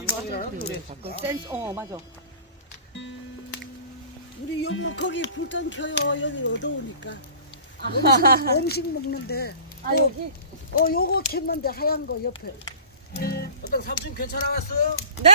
희망이라는 노래 잠깐. 센스 맞아. 우리 여보 거기 불좀 켜요. 여기 어두우니까. 음식 먹는데. 아 여기? 요거 켰는데 하얀 거 옆에. 어떤 삼촌 괜찮아갔어요? 네.